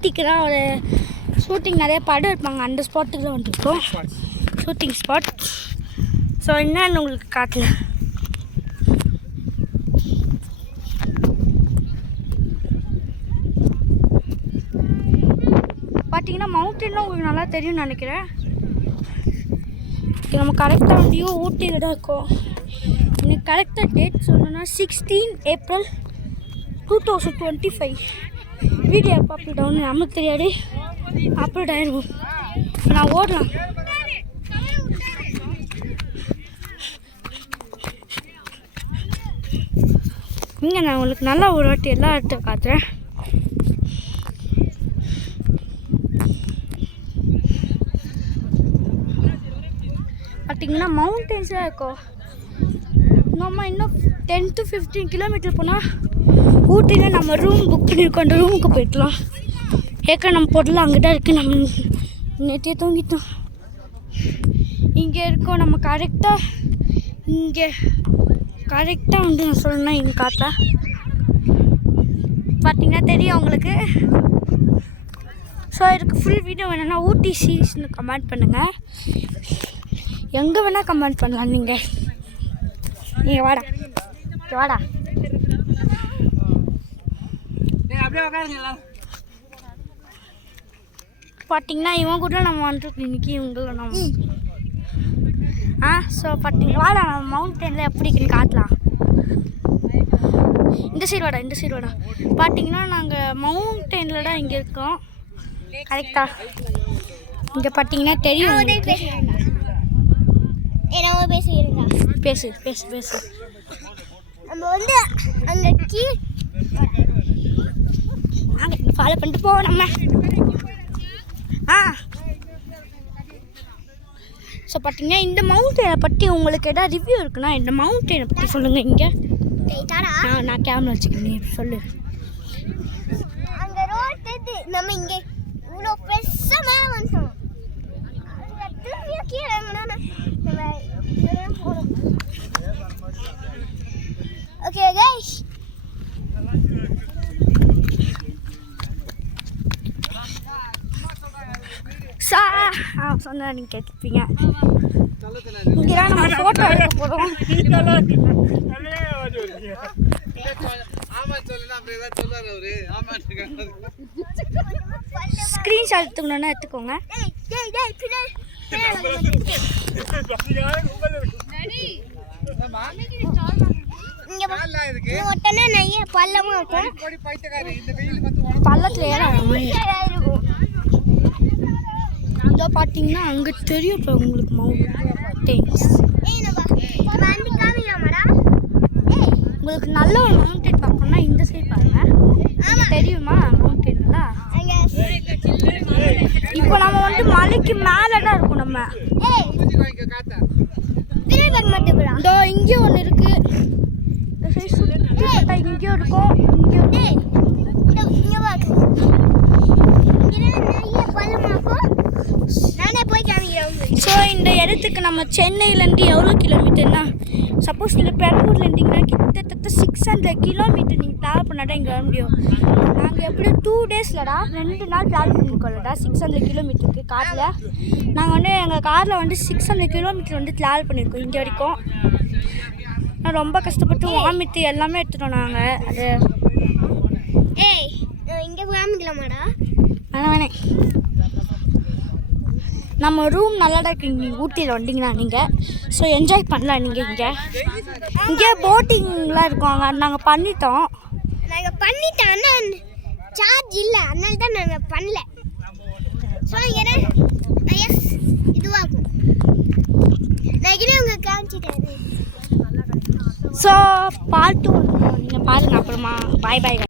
ஊட்டிக்கு தான் ஒரு ஷூட்டிங் நிறைய படம் இருப்பாங்க, அந்த ஸ்பாட்டுக்கு தான் வந்துருக்கோம். Shooting spot. ஸோ என்னன்னு உங்களுக்கு காட்டல. பார்த்தீங்கன்னா மவுண்டன்லாம் உங்களுக்கு நல்லா தெரியும்னு நினைக்கிறேன். நம்ம கரெக்டாக வண்டியும் ஊட்டியில் தான் இருக்கோம். எனக்கு கரெக்டாக டேட் சொல்லணும்னா 16 ஏப்ரல் 2025. வீடியோ எப்போ அப்லோட் ஆகணும் நமக்கு தெரியாது, அப்லோட் ஆகிடும். நான் ஓடலாம். இங்கே நான் உங்களுக்கு நல்லா ஒரு வாட்டி எல்லா இடத்தையும் காட்டுறேன். பார்த்தீங்கன்னா மவுண்டன்ஸாக இருக்கும். நம்ம இன்னும் 10 to 15 கிலோமீட்டர் போனால் ஊட்டியில் நம்ம ரூம் புக் பண்ணியிருக்கோம். அந்த ரூமுக்கு போய்க்கலாம். ஏற்கனவே நம்ம பொருள் அங்கே தான் இருக்குது. நம்ம நேற்றே தூங்கிட்டோம். இங்கே இருக்கோம். நம்ம கரெக்டாக இங்கே கரெக்டாக வந்து நான் சொல்லணும்னா இங்கே காட்டேன். பார்த்தீங்கன்னா தெரியும் உங்களுக்கு. ஸோ இதுக்கு ஃபுல் வீடியோ வேணும்னா ஊட்டி சீரீஸ்னு கமெண்ட் பண்ணுங்கள். எங்கே வேணால் கமெண்ட் பண்ணலாம். நீங்கள் வாடா வாடா. பார்த்தீங்கன்னா இவன் கூட நம்ம வந்துருக்கோம் இன்றைக்கி. இவங்கள நம்ம ஸோ பார்த்தீங்கன்னா வாடா நம்ம மவுண்டனில் எப்படி இருக்குன்னு காட்டலாம். இந்த சைடு வாடா, இந்த சைடு வாடா. பார்த்தீங்கன்னா நாங்கள் மவுண்டனில் தான் இங்கே இருக்கோம். கரெக்டாக இங்கே பார்த்தீங்கன்னா தெரியும். பேசு பேசு பேசு. நம்ம வந்து அங்கே கீழே ஃபாலோ பண்ணிட்டு போவோம் நம்ம. ஸோ பார்த்தீங்கன்னா இந்த மவுண்டனை பற்றி உங்களுக்கு எதாவது ரிவ்யூ இருக்குன்னா இந்த மவுண்டனை பற்றி சொல்லுங்கள். இங்கே நான் கேமரா வச்சுக்கிறேன், நீ சொல்லு. அங்கே ரோட்டு நம்ம இங்கே இவ்வளோ பெருசாக மேலே வந்துட்டோம். கீழே ஓகே கைஸ். சொன்ன நீங்கள் கேட்டுப்பீங்க. இங்கே தான் நம்ம ஃபோட்டோ எடுக்க போகிறோம். ஸ்க்ரீன்ஷாட் எடுத்துக்கணுன்னா எடுத்துக்கோங்க. பள்ளத்துல இதோ பார்த்தீங்கன்னா அங்கே தெரியும் இப்போ உங்களுக்கு மவுண்டன்ஸ். உங்களுக்கு நல்ல ஒரு மவுண்டன் பார்க்கணும்னா இந்த சைடு பாருங்க. தெரியுமா மவுண்டன்லாம்? இப்போ நம்ம வந்து மலைக்கு மேலே தான் இருக்கும். நம்ம இதோ இங்கே ஒன்று இருக்கு. இங்கேயும் இருக்கும். ஸோ இந்த இடத்துக்கு நம்ம சென்னையிலேருந்து எவ்வளோ கிலோமீட்டர்னா, சப்போஸ் நீங்கள் பெரம்பூரில் இருந்தீங்கன்னா கிட்டத்தட்ட 600 கிலோமீட்டர் நீங்கள் ட்ராவல் பண்ணாதான் இங்கே வர முடியும். நாங்கள் எப்படி 2 டேஸ்லடா 2 நாள் ட்ராவல் பண்ணிக்கோம்லடா 600 கிலோமீட்டருக்கு காரில். நாங்கள் வந்து எங்கள் காரில் வந்து 600 கிலோமீட்டர் வந்து ட்ராவல் பண்ணியிருக்கோம் இங்கே வரைக்கும். நான் ரொம்ப கஷ்டப்பட்டு வாமிட்டு எல்லாமே எடுத்துட்டோம் நாங்கள். அது இங்கே வாமிக்கலாமாடா? வேணேன். நம்ம ரூம் நல்லா தான் இருக்குது. நீங்கள் ஊட்டியில் வந்தீங்கன்னா நீங்கள் ஸோ என்ஜாய் பண்ணலாம். நீங்கள் இங்கே போட்டிங்லாம் இருக்கும். நாங்கள் பண்ணிட்டோம். ஆனால் சார்ஜ் இல்லை, அதனால தான் நாங்கள் பண்ணல. ஸோ இங்கே இதுவாகும். நான் உங்களுக்கு காமிச்சிட்டேன். ஸோ பார்ட் 2 நீங்கள் பாருங்கள் அப்புறமா. பாய் பாய்.